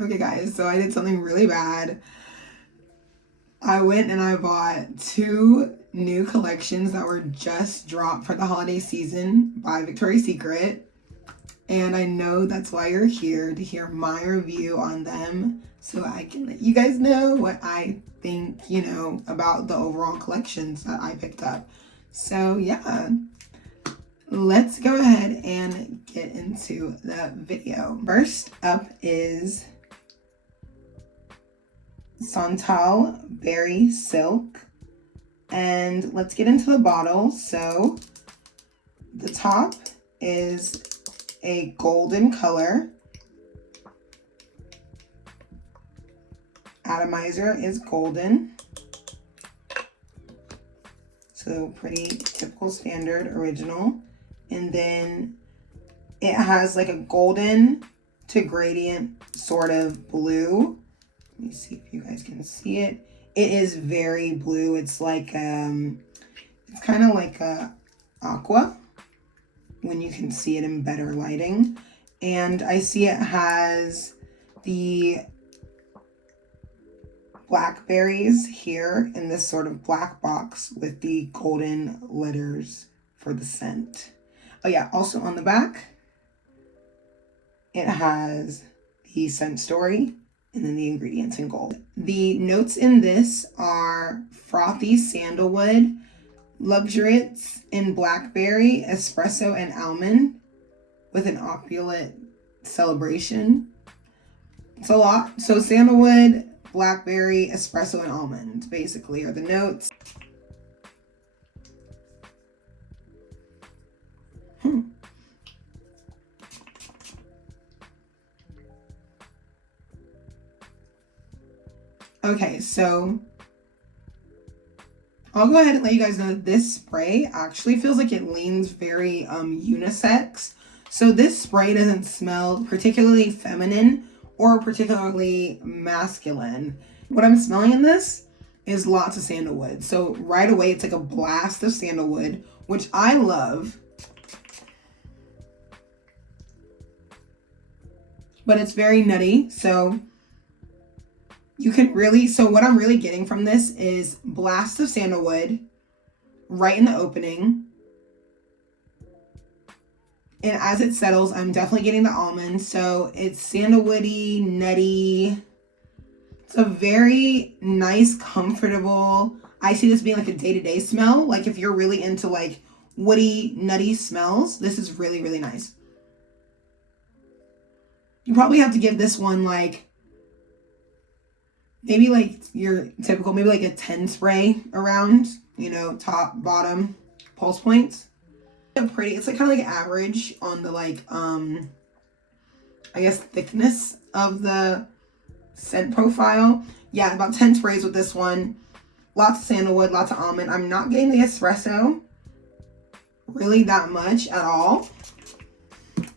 Okay guys, so I did something really bad. I went and I bought 2 new collections that were just dropped for the holiday season by Victoria's Secret. And I know that's why you're here, to hear my review on them, so I can let you guys know what I think, about the overall collections that I picked up. So yeah, let's go ahead and get into the video. First up is SANTAL Berry Silk. And let's get into the bottle. So the top is a golden color. Atomizer is golden. So pretty typical standard original. And then it has like a golden to gradient sort of blue. Let me see if you guys can see it. It is very blue. It's like it's kind of like a aqua when you can see it in better lighting. And I see it has the blackberries here in this sort of black box with the golden letters for the scent. Oh yeah, also on the back, it has the scent story and then the ingredients in gold. The notes in this are frothy sandalwood, luxuriance in blackberry, espresso, and almond with an opulent celebration. It's a lot. So sandalwood, blackberry, espresso, and almond basically are the notes. Okay, so I'll go ahead and let you guys know that this spray actually feels like it leans very unisex. So this spray doesn't smell particularly feminine or particularly masculine. What I'm smelling in this is lots of sandalwood. So right away, it's like a blast of sandalwood, which I love. But it's very nutty, so you can really, so what I'm really getting from this is blast of sandalwood right in the opening. And as it settles, I'm definitely getting the almond. So it's sandalwoody, nutty. It's a very nice, comfortable, I see this being like a day-to-day smell. Like if you're really into like woody, nutty smells, this is really, really nice. You probably have to give this one like, maybe like your typical, maybe like a 10 spray around, top, bottom, pulse points. Pretty, it's like kind of like average on the like, I guess thickness of the scent profile. Yeah, about 10 sprays with this one. Lots of sandalwood, lots of almond. I'm not getting the espresso really that much at all.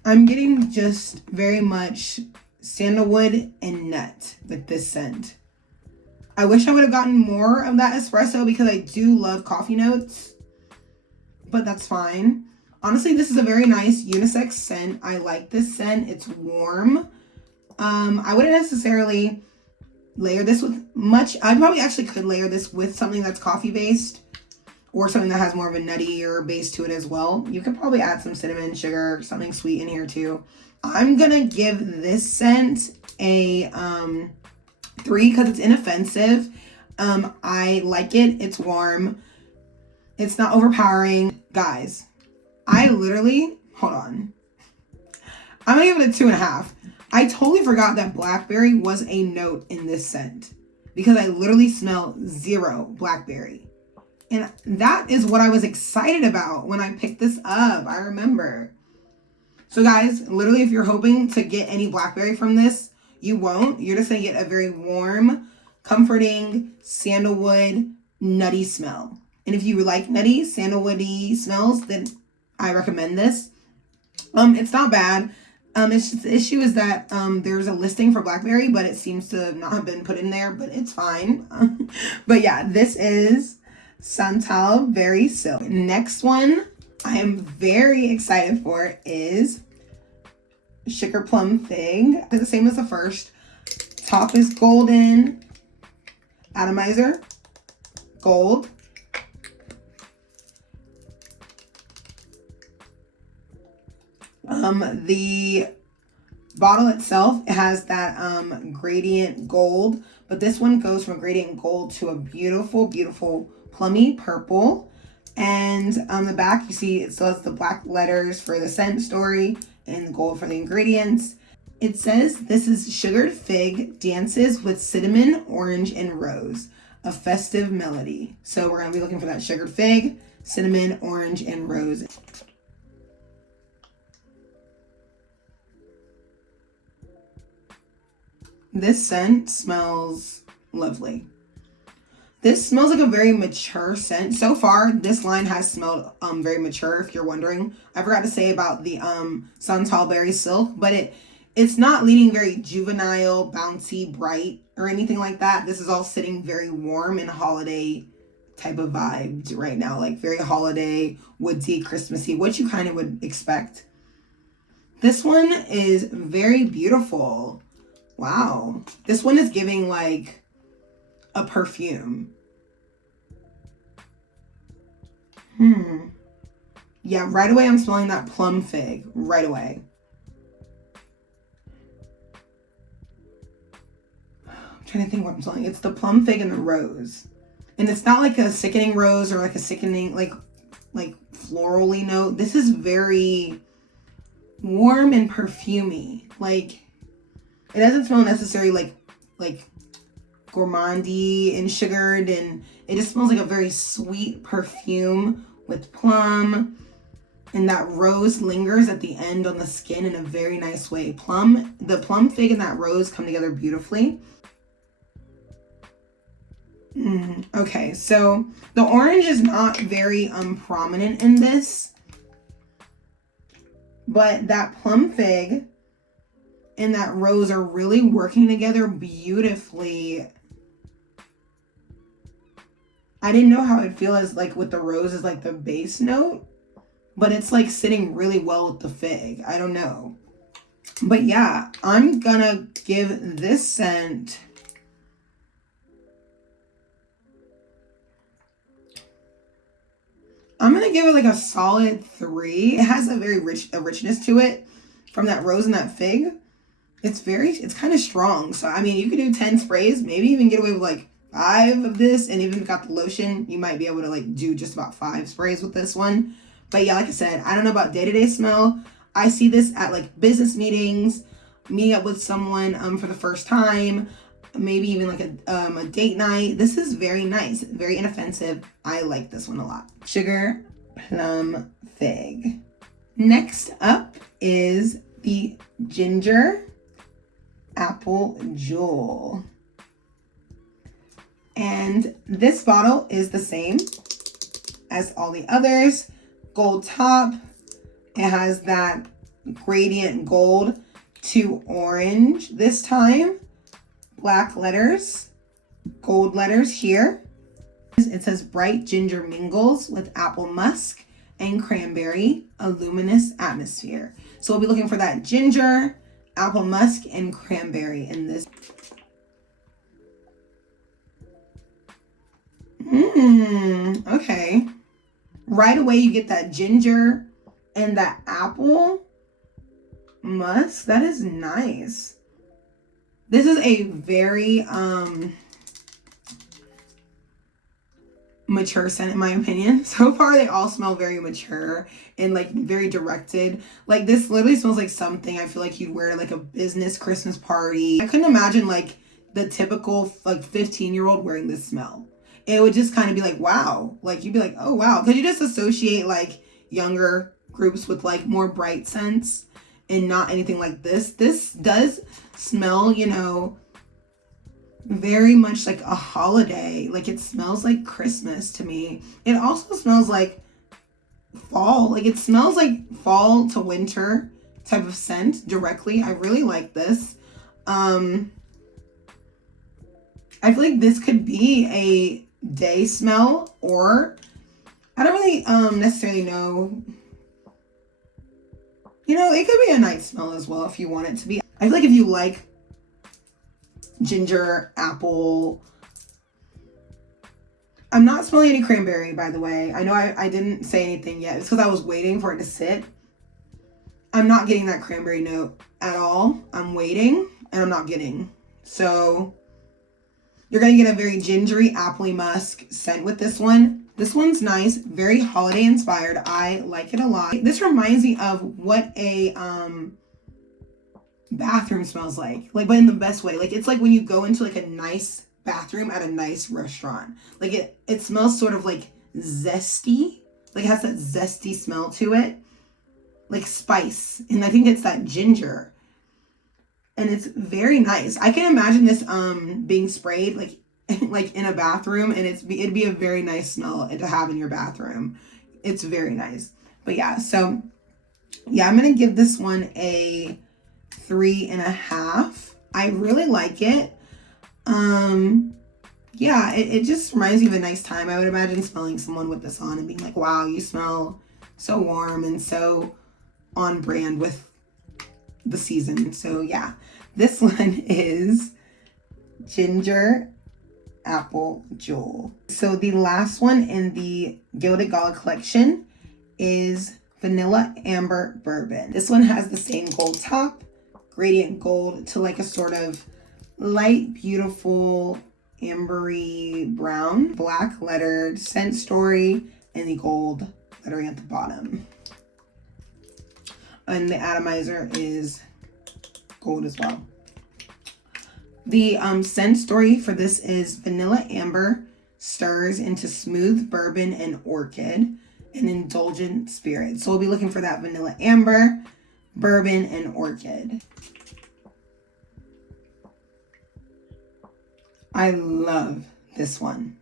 I'm getting just very much sandalwood and nut with this scent. I wish I would have gotten more of that espresso because I do love coffee notes, but that's fine. Honestly, this is a very nice unisex scent. I like this scent. It's warm. I wouldn't necessarily layer this with much. I probably actually could layer this with something that's coffee based or something that has more of a nuttier base to it as well. You could probably add some cinnamon, sugar, something sweet in here too. I'm gonna give this scent a 3 because it's inoffensive. I like it. It's warm. It's not overpowering. Guys, I literally, hold on. I'm gonna give it a 2.5. I totally forgot that blackberry was a note in this scent because I literally smell 0 blackberry. And that is what I was excited about when I picked this up. I remember. So guys, literally if you're hoping to get any blackberry from this, you won't. You're just gonna get a very warm, comforting, sandalwood, nutty smell. And if you like nutty, sandalwoody smells, then I recommend this. It's not bad. It's just, the issue is that there's a listing for blackberry, but it seems to not have been put in there, but it's fine. But yeah, this is SANTAL Berry Silk. Next one I am very excited for is Sugar Plum Fig. They're the same as the first. Top is golden, atomizer, gold. The bottle itself, it has that gradient gold, but this one goes from gradient gold to a beautiful, beautiful plummy purple. And on the back, you see it still has the black letters for the scent story and the gold for the ingredients. It says this is sugared fig dances with cinnamon, orange, and rose, a festive melody. So we're going to be looking for that sugared fig, cinnamon, orange, and rose. This scent smells lovely. This smells like a very mature scent. So far, this line has smelled very mature, if you're wondering. I forgot to say about the Santal Berry Silk, but it's not leaning very juvenile, bouncy, bright, or anything like that. This is all sitting very warm and holiday type of vibes right now, like very holiday, woodsy, Christmassy, what you kind of would expect. This one is very beautiful. Wow. This one is giving like a perfume. Yeah, right away I'm smelling that plum fig. Right away. I'm trying to think what I'm smelling. It's the plum fig and the rose. And it's not like a sickening rose or like a sickening like florally note. This is very warm and perfumey. Like, it doesn't smell necessarily like gourmandy and sugared, and it just smells like a very sweet perfume with plum, and that rose lingers at the end on the skin in a very nice way. The plum fig and that rose come together beautifully. Okay, so the orange is not very prominent in this, but that plum fig and that rose are really working together beautifully. I didn't know how it'd feel as like with the rose as like the base note, but it's like sitting really well with the fig. I don't know. But yeah, I'm gonna give this scent I'm gonna give it like a solid 3. It has a very richness to it from that rose and that fig. It's kind of strong. So, I mean, you could do 10 sprays, maybe even get away with like 5 of this, and even got the lotion, you might be able to like do just about 5 sprays with this one. But yeah, like I said, I don't know about day-to-day smell. I see this at like business meetings, meeting up with someone for the first time, maybe even like a date night. This is very nice, very inoffensive. I like this one a lot. Sugar Plum Fig. Next up is the Ginger Apple Jewel. And this bottle is the same as all the others. Gold top. It has that gradient gold to orange this time. Black letters, gold letters here. It says bright ginger mingles with apple musk and cranberry, a luminous atmosphere. So we'll be looking for that ginger, apple musk, and cranberry in this. Okay. Right away you get that ginger and that apple musk. That is nice. This is a very mature scent in my opinion. So far they all smell very mature and like very directed. Like this literally smells like something I feel like you'd wear to like a business Christmas party. I couldn't imagine like the typical like 15-year-old wearing this smell. It would just kind of be like, wow. Like you'd be like, oh wow. Because you just associate like younger groups with like more bright scents and not anything like this. This does smell, you know, very much like a holiday. Like it smells like Christmas to me. It also smells like fall. Like it smells like fall to winter type of scent directly. I really like this. I feel like this could be a day smell, or I don't really necessarily know. You know, it could be a night smell as well if you want it to be. I feel like if you like ginger, apple. I'm not smelling any cranberry, by the way. I know I didn't say anything yet. It's because I was waiting for it to sit. I'm not getting that cranberry note at all. I'm waiting and I'm not getting. So you're going to get a very gingery, appley musk scent with this one. This one's nice, very holiday inspired. I like it a lot. This reminds me of what a bathroom smells like, but in the best way. Like, it's like when you go into like a nice bathroom at a nice restaurant. Like, it smells sort of like zesty. Like, it has that zesty smell to it. Like spice. And I think it's that ginger. And it's very nice. I can imagine this being sprayed like in a bathroom, and it'd be a very nice smell to have in your bathroom. It's very nice. But yeah, so yeah, I'm gonna give this one a 3.5. I really like it. Yeah, it just reminds me of a nice time. I would imagine smelling someone with this on and being like, wow, you smell so warm and so on brand with the season. So yeah, this one is Ginger Apple Jewel. So the last one in the Gilded Gala collection is Vanilla Amber Bourbon. This one has the same gold top, gradient gold to like a sort of light, beautiful, ambery brown, black lettered scent story, and the gold lettering at the bottom. And the atomizer is gold as well. The scent story for this is vanilla amber stirs into smooth bourbon and orchid, an indulgent spirit. So we'll be looking for that vanilla amber, bourbon, and orchid. I love this one.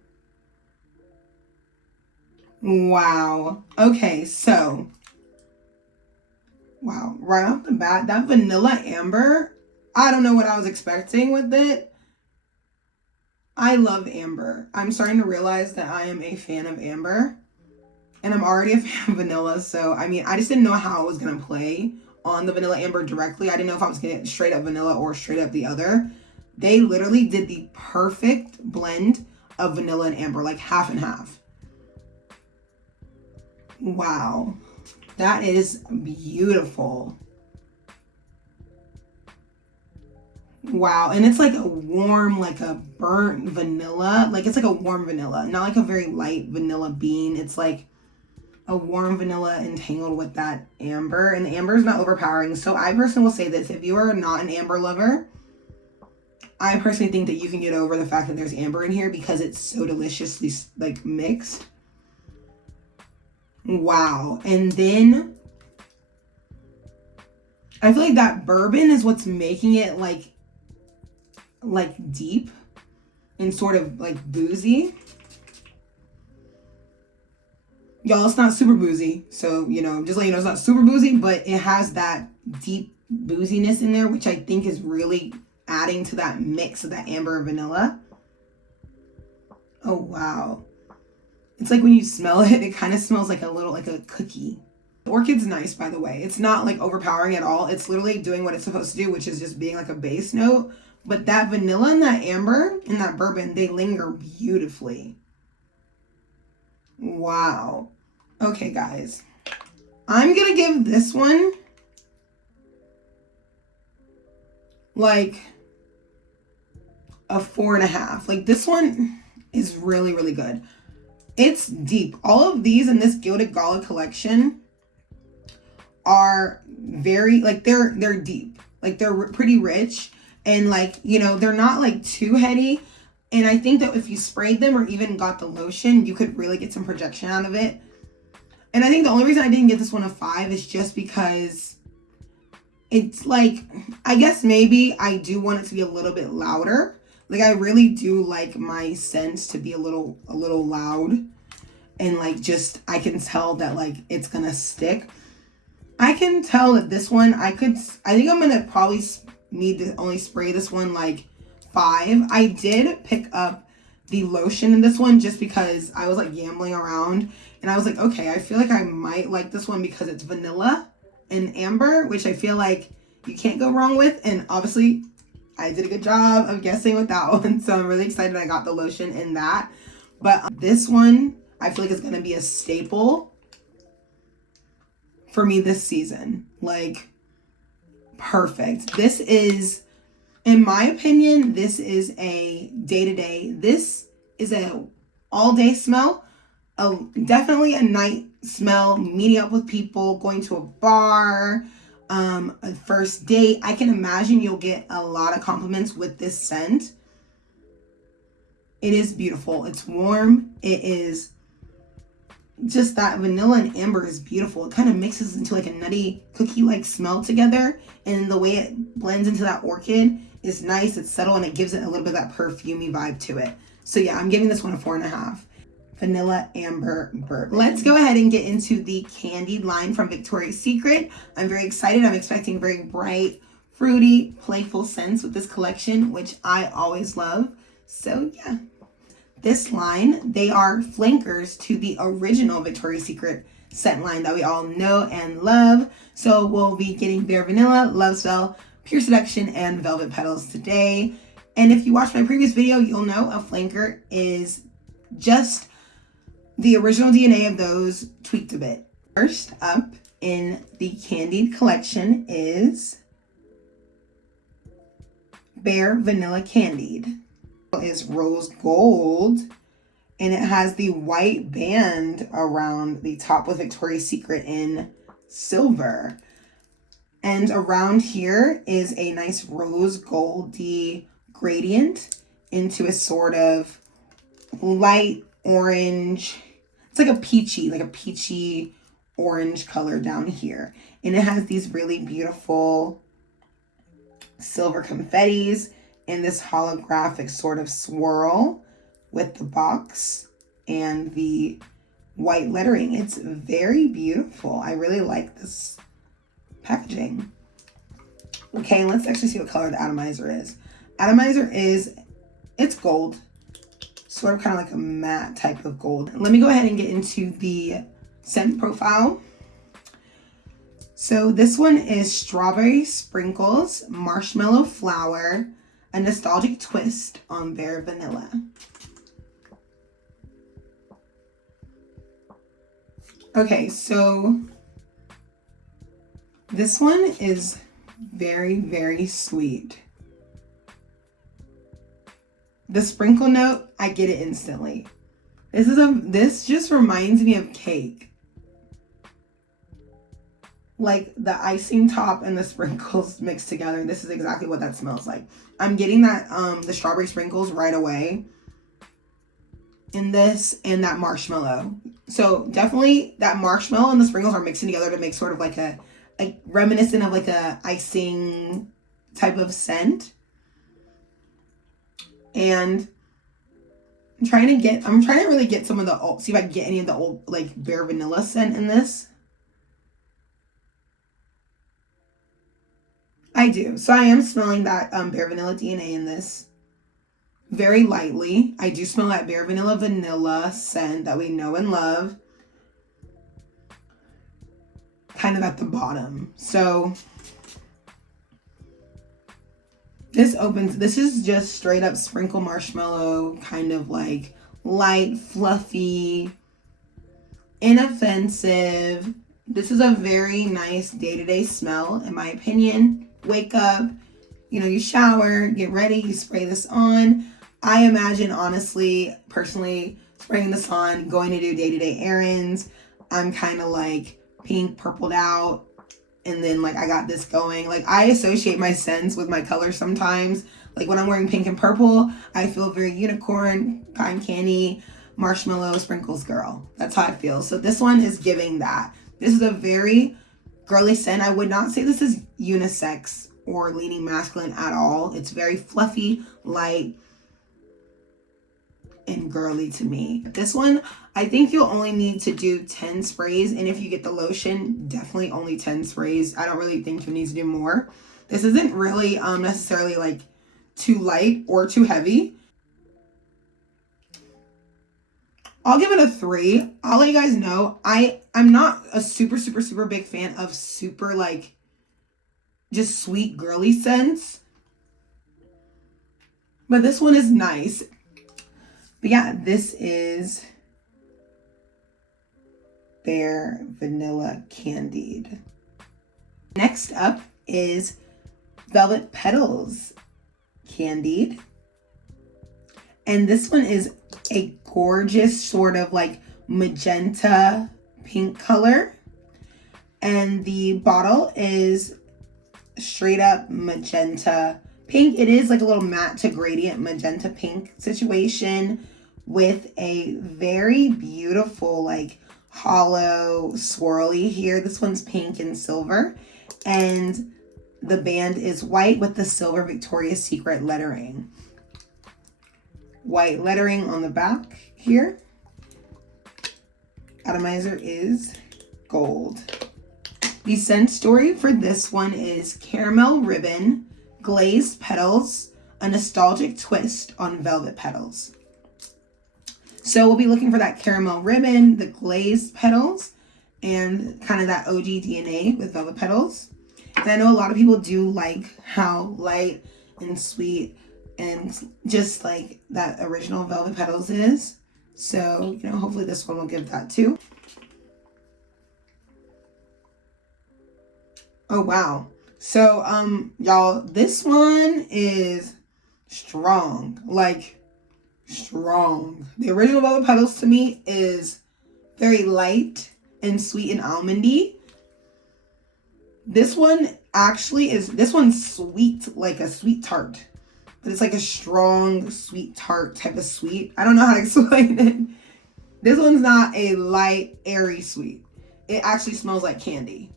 Wow. Okay, so wow, right off the bat, that vanilla amber, I don't know what I was expecting with it. I love amber. I'm starting to realize that I am a fan of amber, and I'm already a fan of vanilla. So, I mean, I just didn't know how it was going to play on the vanilla amber directly. I didn't know if I was going to get straight up vanilla or straight up the other. They literally did the perfect blend of vanilla and amber, like half and half. Wow. That is beautiful. Wow. And it's like a warm, like a burnt vanilla. Like, it's like a warm vanilla, not like a very light vanilla bean. It's like a warm vanilla entangled with that amber. And the amber is not overpowering. So I personally will say this. If you are not an amber lover, I personally think that you can get over the fact that there's amber in here because it's so deliciously like mixed. Wow. And then I feel like that bourbon is what's making it like deep and sort of like boozy. Y'all, it's not super boozy. So, you know, just let you know it's not super boozy, but it has that deep booziness in there, which I think is really adding to that mix of that amber and vanilla. Oh, wow. It's like when you smell it, it kind of smells like a little, like a cookie. The orchid's nice, by the way. It's not like overpowering at all. It's literally doing what it's supposed to do, which is just being like a base note. But that vanilla and that amber and that bourbon, they linger beautifully. Wow. Okay, guys. I'm going to give this one like a 4.5. Like, this one is really, really good. It's deep. All of these in this Gilded Gala collection are very, like, they're deep. Like, they're pretty rich. And, like, you know, they're not, like, too heady. And I think that if you sprayed them or even got the lotion, you could really get some projection out of it. And I think the only reason I didn't get this one a 5 is just because it's, like, I guess maybe I do want it to be a little bit louder. Like, I really do like my scents to be a little loud. And, like, just, I can tell that, like, it's gonna stick. I can tell that this one, I think I'm gonna probably need to only spray this one, like, 5. I did pick up the lotion in this one just because I was, like, gambling around. And I was like, okay, I feel like I might like this one because it's vanilla and amber, which I feel like you can't go wrong with. And obviously, I did a good job of guessing with that one. So I'm really excited I got the lotion in that. But this one, I feel like it's going to be a staple for me this season. Like, perfect. This is, in my opinion, this is a day-to-day. This is a all-day smell. Definitely a night smell, meeting up with people, going to a bar, a first date. I can imagine you'll get a lot of compliments with this scent. It is beautiful. It's warm. It is just that vanilla and amber is beautiful. It kind of mixes into like a nutty cookie-like smell together. And the way it blends into that orchid is nice. It's subtle and it gives it a little bit of that perfumey vibe to it. So yeah, I'm giving this one a 4.5. Vanilla Amber Bourbon. Let's go ahead and get into the Candied line from Victoria's Secret. I'm very excited. I'm expecting very bright, fruity, playful scents with this collection, which I always love. So yeah. This line, they are flankers to the original Victoria's Secret scent line that we all know and love. So we'll be getting Bare Vanilla, Love Spell, Pure Seduction, and Velvet Petals today. And if you watched my previous video, you'll know a flanker is just the original DNA of those tweaked a bit. First up in the Candied collection is Bare Vanilla Candied. Is rose gold, and it has the white band around the top with Victoria's Secret in silver. And around here is a nice rose goldy gradient into a sort of light orange. It's like a peachy orange color down here. And it has these really beautiful silver confettis in this holographic sort of swirl with the box and the white lettering. It's very beautiful. I really like this packaging. Okay, let's actually see what color the atomizer is. Atomizer is, it's gold. Sort of kind of like a matte type of gold. Let me go ahead and get into the scent profile. So this one is Strawberry Sprinkles, Marshmallow Flower, a nostalgic twist on Bare Vanilla. Okay, so this one is very, very sweet. The sprinkle note, I get it instantly. This just reminds me of cake. Like the icing top and the sprinkles mixed together. This is exactly what that smells like. I'm getting that the strawberry sprinkles right away in this, and that marshmallow. So definitely that marshmallow and the sprinkles are mixing together to make sort of like a reminiscent of like a icing type of scent. And I'm trying to really get some of the old, see if I can get any of the old like Bare Vanilla scent in this. I do. So I am smelling that Bare Vanilla DNA in this very lightly. I do smell that Bare Vanilla scent that we know and love. Kind of at the bottom. So this is just straight up sprinkle marshmallow, kind of like light, fluffy, inoffensive. This is a very nice day-to-day smell, in my opinion. Wake up, you shower, get ready, you spray this on. I imagine, honestly, personally, spraying this on, going to do day-to-day errands. I'm kind of like pink, purpled out, and then like I got this going. Like I associate my scents with my colors sometimes. Like when I'm wearing pink and purple, I feel very unicorn, cotton candy, marshmallow, sprinkles girl. That's how I feel. So this one is giving that. This is a very girly scent. I would not say this is unisex or leaning masculine at all. It's very fluffy, light, and girly to me. This one, I think you'll only need to do 10 sprays. And if you get the lotion, definitely only 10 sprays. I don't really think you need to do more. This isn't really necessarily like too light or too heavy. I'll give it a 3. I'll let you guys know. I'm not a super big fan of super like just sweet girly scents. But this one is nice. But yeah, this is their Vanilla Candied. Next up is Velvet Petals Candied. And this one is a gorgeous sort of like magenta pink color. And the bottle is straight up magenta pink. It is like a little matte to gradient magenta pink situation with a very beautiful like hollow swirly here. This one's pink and silver, and the band is white with the silver Victoria's Secret lettering. White lettering on the back here. Atomizer is gold. The scent story for this one is caramel ribbon, glazed petals, a nostalgic twist on velvet petals. So we'll be looking for that caramel ribbon, the glazed petals, and kind of that OG DNA with velvet petals. And I know a lot of people do like how light and sweet and just like that original velvet petals is. So, you know, hopefully this one will give that too. Oh, wow. So, y'all, this one is strong, like strong. The original velvet petals to me is very light and sweet and almondy. This one actually is, this one's sweet, like a sweet tart, but it's like a strong sweet tart type of sweet. I don't know how to explain it. This one's not a light, airy sweet. It actually smells like candy.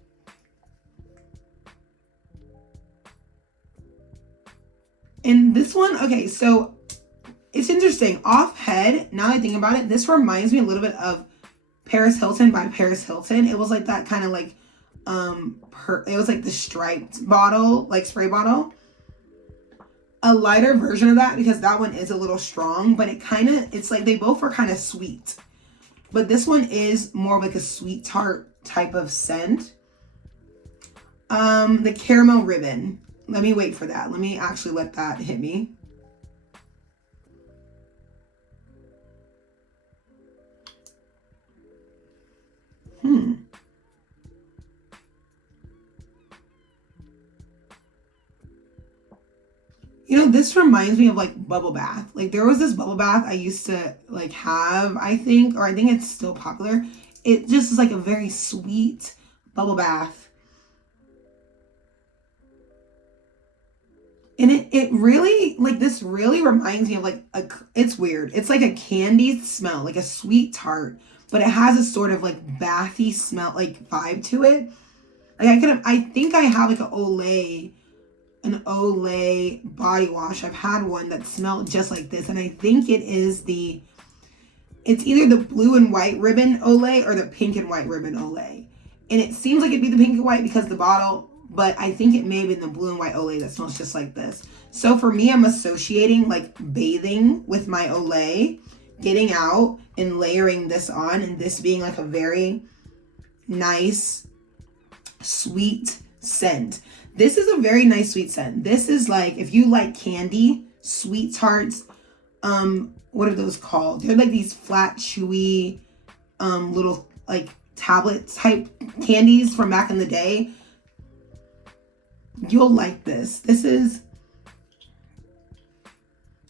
And this one, okay, so it's interesting. Off head, now that I think about it, this reminds me a little bit of Paris Hilton by Paris Hilton. It was like that kind of like, it was like the striped bottle, like spray bottle. A lighter version of that, because that one is a little strong, but it kind of, it's like they both are kind of sweet. But this one is more like a sweet tart type of scent. The caramel ribbon. Let me wait for that. Let me actually let that hit me. You know, this reminds me of like bubble bath. Like there was this bubble bath I used to like have, I think, or I think it's still popular. It just is like a very sweet bubble bath. And it really, like this really reminds me of like it's weird. It's like a candy smell, like a sweet tart, but it has a sort of like bathy smell, like vibe to it. Like I think I have like an Olay body wash. I've had one that smelled just like this, and I think it is it's either the blue and white ribbon Olay or the pink and white ribbon Olay. And it seems like it'd be the pink and white because of the bottle, but I think it may have been the blue and white Olay that smells just like this. So for me, I'm associating like bathing with my Olay, getting out and layering this on, and this being like a very nice, sweet scent. This is a very nice sweet scent. This is like, if you like candy, sweet tarts, what are those called? They're like these flat, chewy, little like tablet type candies from back in the day. You'll like this. This is,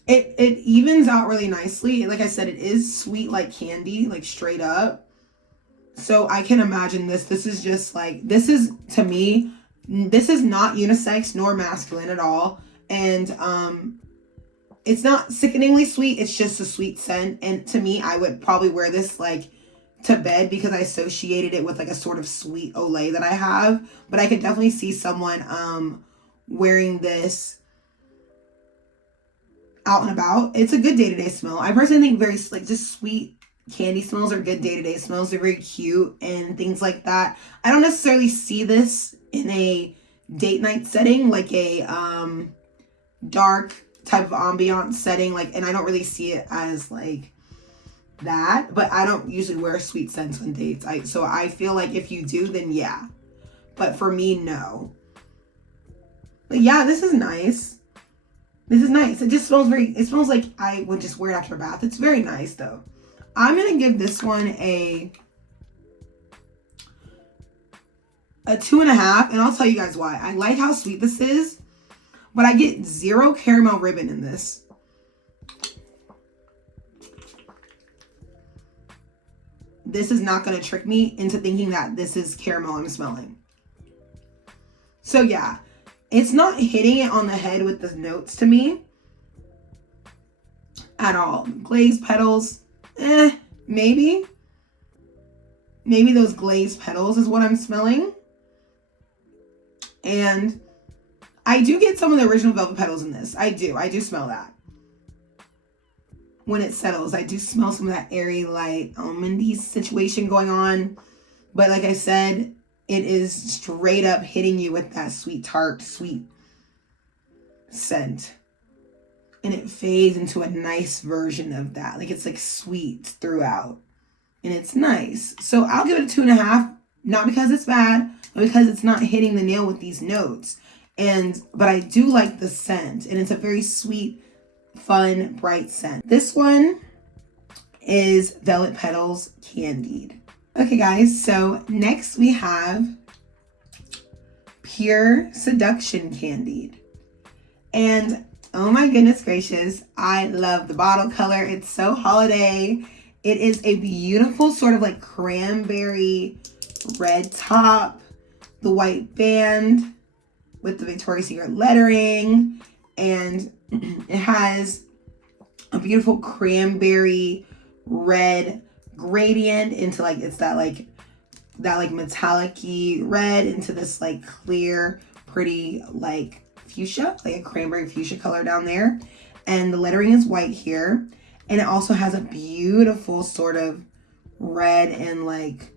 it evens out really nicely. Like I said, it is sweet like candy, like straight up. So I can imagine this. This is just like, this is, to me, this is not unisex nor masculine at all. And it's not sickeningly sweet. It's just a sweet scent. And to me, I would probably wear this like to bed because I associated it with like a sort of sweet Olay that I have. But I could definitely see someone wearing this out and about. It's a good day-to-day smell. I personally think very like just sweet candy smells are good day-to-day smells. They're very cute and things like that. I don't necessarily see this in a date night setting, like a dark type of ambiance setting, like, and I don't really see it as like that. But I don't usually wear sweet scents on dates. So I feel like if you do, then yeah. But for me, no. But yeah, this is nice. This is nice. It just smells it smells like I would just wear it after a bath. It's very nice though. I'm gonna give this one a 2.5, and I'll tell you guys why. I like how sweet this is, but I get 0 caramel ribbon in this. This is not gonna trick me into thinking that this is caramel I'm smelling. So yeah, it's not hitting it on the head with the notes to me at all. Glazed petals, maybe. Maybe those glazed petals is what I'm smelling. And I do get some of the original velvet petals in this. I do smell that. When it settles, I do smell some of that airy, light, almondy situation going on. But like I said, it is straight up hitting you with that sweet tart, sweet scent. And it fades into a nice version of that. Like it's like sweet throughout. And it's nice. So I'll give it a 2.5. Not because it's bad, but because it's not hitting the nail with these notes. But I do like the scent. And it's a very sweet, fun, bright scent. This one is Velvet Petals Candied. Okay guys, so next we have Pure Seduction Candied. And oh my goodness gracious, I love the bottle color. It's so holiday. It is a beautiful sort of like cranberry red top, the white band with the Victoria's Secret lettering, and it has a beautiful cranberry red gradient into like, it's that metallic-y red into this like clear, pretty like fuchsia, like a cranberry fuchsia color down there. And the lettering is white here. And it also has a beautiful sort of red and like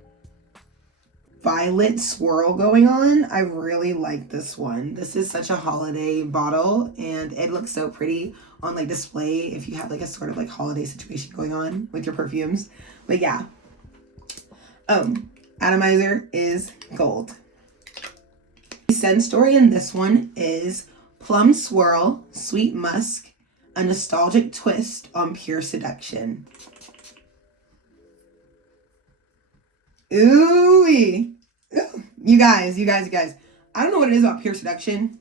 violet swirl going on. I really like this one. This is such a holiday bottle and it looks so pretty on like display if you have like a sort of like holiday situation going on with your perfumes. But yeah. Atomizer is gold. The scent story in this one is Plum Swirl, Sweet Musk, a nostalgic twist on Pure Seduction. Ooh, you guys. I don't know what it is about Pure Seduction.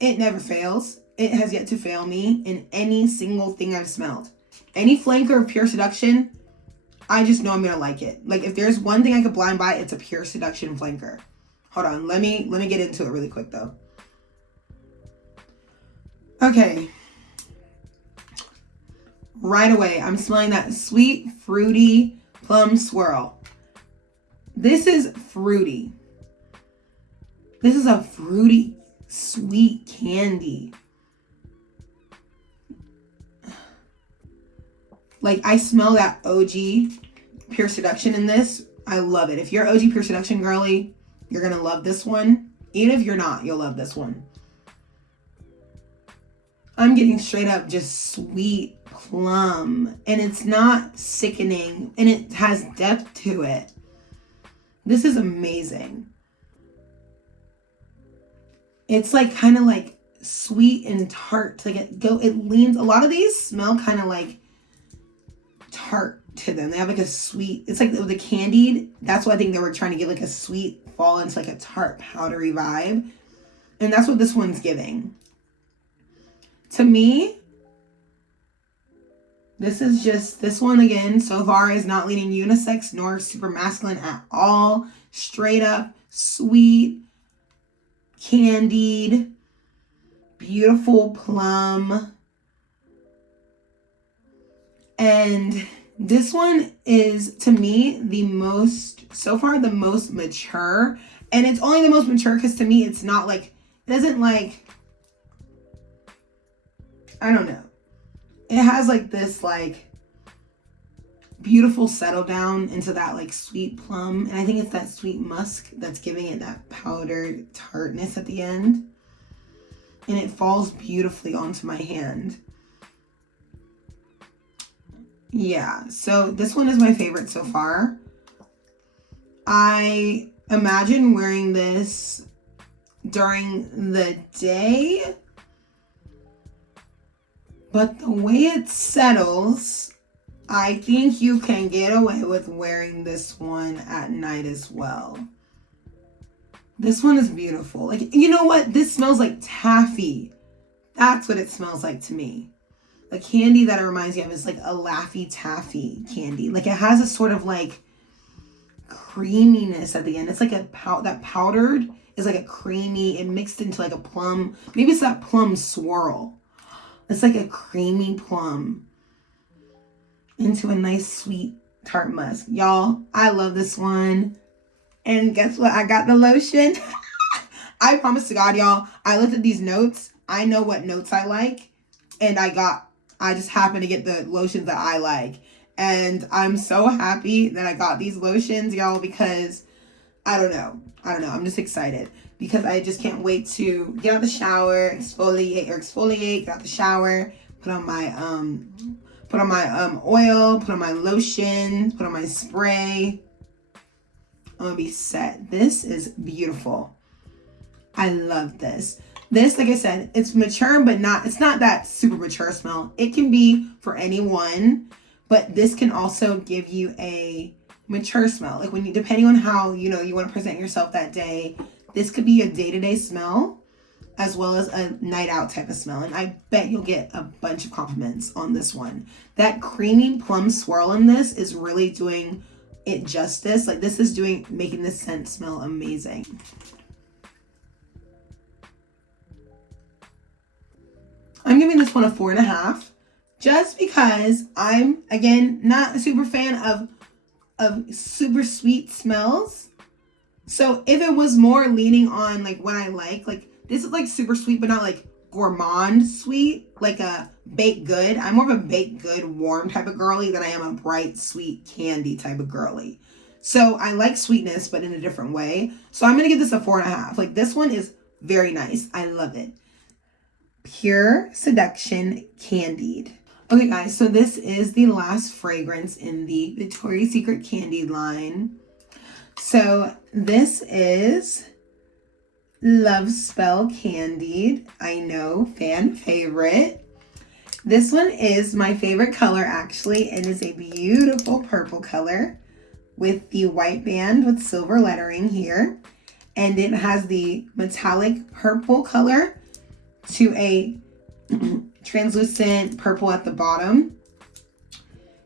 It never fails. It has yet to fail me in any single thing I've smelled. Any flanker of Pure Seduction, I just know I'm gonna like it. Like if there's one thing I could blind buy, it's a Pure Seduction flanker. Hold on, let me get into it really quick though. Okay. Right away, I'm smelling that sweet, fruity plum swirl. This is fruity. This is a fruity, sweet candy. Like, I smell that OG Pure Seduction in this. I love it. If you're OG Pure Seduction girly, you're going to love this one. Even if you're not, you'll love this one. I'm getting straight up just sweet plum. And it's not sickening. And it has depth to it. This is amazing. It's like kind of like sweet and tart. Like it leans. A lot of these smell kind of like tart to them. They have like a sweet. It's like the Candied. That's what I think they were trying to get, like a sweet fall into like a tart powdery vibe. And that's what this one's giving. To me, this one again so far is not leaning unisex nor super masculine at all. Straight up sweet, candied, beautiful plum. And this one is, to me, so far the most mature. And it's only the most mature because to me it's not like, it doesn't like, I don't know. It has like this like beautiful settle down into that like sweet plum. And I think it's that sweet musk that's giving it that powdered tartness at the end. And it falls beautifully onto my hand. Yeah, so this one is my favorite so far. I imagine wearing this during the day But the way it settles, I think you can get away with wearing this one at night as well. This one is beautiful. Like, you know what? This smells like taffy. That's what it smells like to me. The candy that it reminds me of is like a Laffy Taffy candy. Like, it has a sort of like creaminess at the end. It's like that powdered is like a creamy, it mixed into like a plum. Maybe it's that plum swirl. It's like a creamy plum into a nice sweet tart musk. Y'all, I love this one. And guess what? I got the lotion. I promise to God, y'all, I looked at these notes. I know what notes I like. And I just happened to get the lotions that I like. And I'm so happy that I got these lotions, y'all, because I don't know. I'm just excited because I just can't wait to get out of the shower, exfoliate, get out the shower, put on my oil, put on my lotion, put on my spray. I'm gonna be set. This is beautiful. I love this. This, like I said, it's mature, but it's not that super mature smell. It can be for anyone, but this can also give you a mature smell. Like depending on how, you want to present yourself that day, this could be a day-to-day smell as well as a night out type of smell. And I bet you'll get a bunch of compliments on this one. That creamy plum swirl in this is really doing it justice. Like, this is making this scent smell amazing. I'm giving this one a 4.5 just because I'm, again, not a super fan of super sweet smells. So if it was more leaning on like what I like this is like super sweet, but not like gourmand sweet, like a baked good. I'm more of a baked good warm type of girly than I am a bright sweet candy type of girly. So I like sweetness, but in a different way. So I'm gonna give this a 4.5. Like, this one is very nice. I love it. Pure Seduction Candied. Okay guys, so this is the last fragrance in the Victoria's Secret Candied line. So this is Love Spell Candied. I know, fan favorite. This one is my favorite color, actually. It is a beautiful purple color with the white band with silver lettering here. And it has the metallic purple color to a translucent purple at the bottom.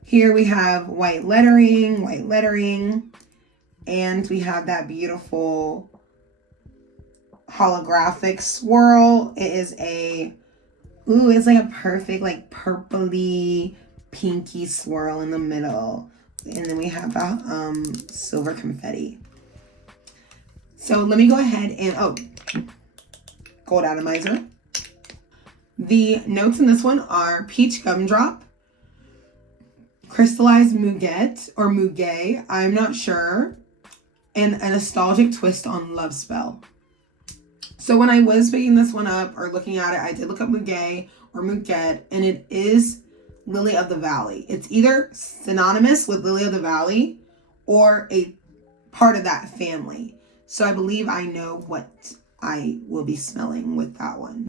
Here we have white lettering, and we have that beautiful holographic swirl. It is it's like a perfect like purpley pinky swirl in the middle. And then we have the silver confetti. So let me go ahead and, gold atomizer. The notes in this one are peach gumdrop, crystallized muguet or muguet, I'm not sure, and a nostalgic twist on Love Spell. So when I was picking this one up or looking at it, I did look up muguet or muguet, and it is Lily of the Valley. It's either synonymous with Lily of the Valley or a part of that family. So I believe I know what I will be smelling with that one.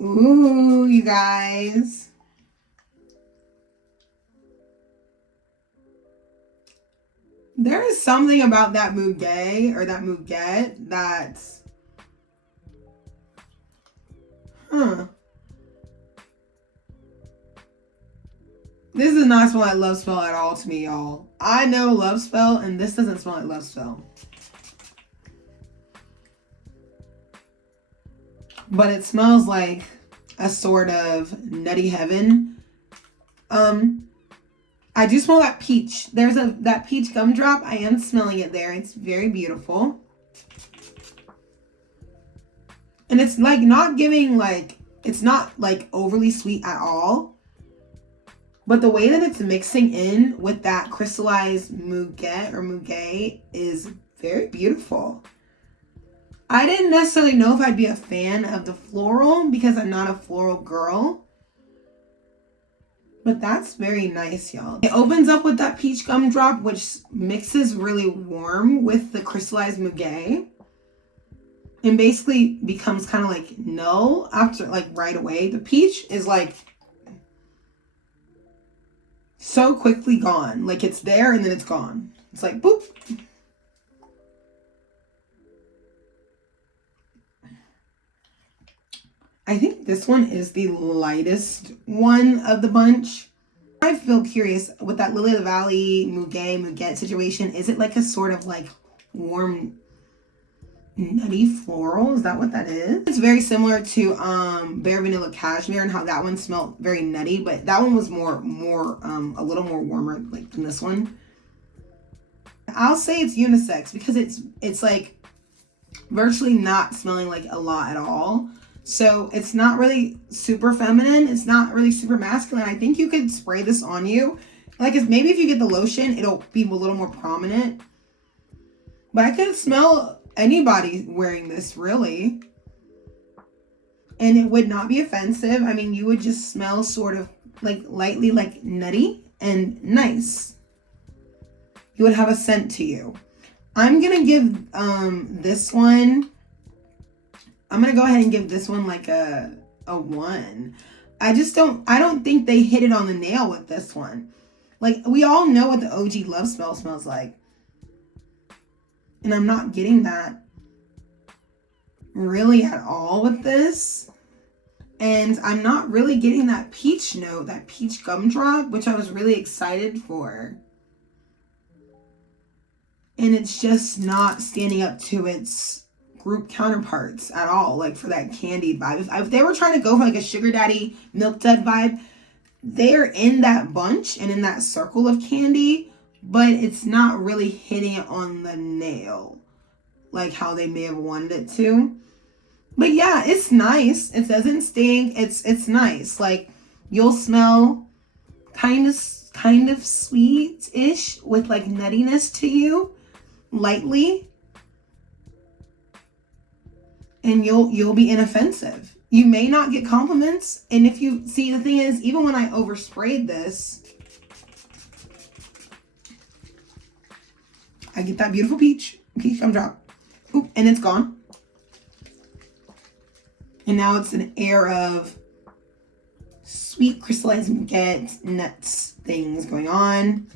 Ooh, you guys. There is something about that muguet or that muguet that's, This does not smell like Love Spell at all to me, y'all. I know Love Spell, and this doesn't smell like Love Spell. But it smells like a sort of nutty heaven. I do smell that peach. There's that peach gumdrop. I am smelling it there. It's very beautiful. And it's like not giving like, it's not like overly sweet at all. But the way that it's mixing in with that crystallized muguet or muguet is very beautiful. I didn't necessarily know if I'd be a fan of the floral because I'm not a floral girl. But that's very nice, y'all. It opens up with that peach gumdrop, which mixes really warm with the crystallized muguet. and basically becomes kind of like null after, like, right away. The peach is like so quickly gone. Like, it's there and then it's gone. It's like boop. I think this one is the lightest one of the bunch. I feel curious with that Lily of the Valley Muguet situation. Is it like a sort of like warm nutty floral? Is that what that is? It's very similar to Bare Vanilla Cashmere and how that one smelled very nutty, but that one was more a little more warmer like than this one. I'll say it's unisex because it's like virtually not smelling like a lot at all. So it's not really super feminine. It's not really super masculine. I think you could spray this on you. Like, maybe if you get the lotion, it'll be a little more prominent. But I could smell anybody wearing this, really. And it would not be offensive. I mean, you would just smell sort of like lightly like nutty and nice. You would have a scent to you. I'm going to give this one... I'm going to go ahead and give this one like a 1. I don't think they hit it on the nail with this one. Like, we all know what the OG Love Spell smells like. And I'm not getting that really at all with this. And I'm not really getting that peach note, that peach gumdrop, which I was really excited for. And it's just not standing up to its group counterparts at all, like for that Candied vibe. If they were trying to go for like a sugar daddy milk dud vibe, they're in that bunch and in that circle of candy, but it's not really hitting it on the nail like how they may have wanted it to. But yeah, it's nice. It doesn't stink. It's nice. Like, you'll smell kind of sweet-ish with like nuttiness to you, lightly. And you'll be inoffensive. You may not get compliments. And if you see, the thing is, even when I oversprayed this, I get that beautiful peach gumdrop. Oop, and it's gone. And now it's an air of sweet crystallized muguet, nuts, things going on.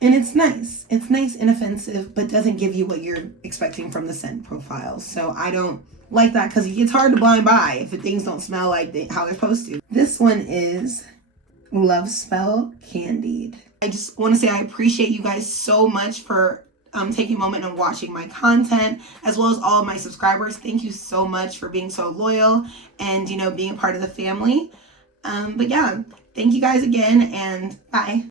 And it's nice. It's nice, inoffensive, but doesn't give you what you're expecting from the scent profile. So I don't like that because it's hard to blind buy if things don't smell like how they're supposed to. This one is Love Spell Candied. I just want to say I appreciate you guys so much for taking a moment and watching my content, as well as all of my subscribers. Thank you so much for being so loyal and, being a part of the family. But yeah, thank you guys again, and bye.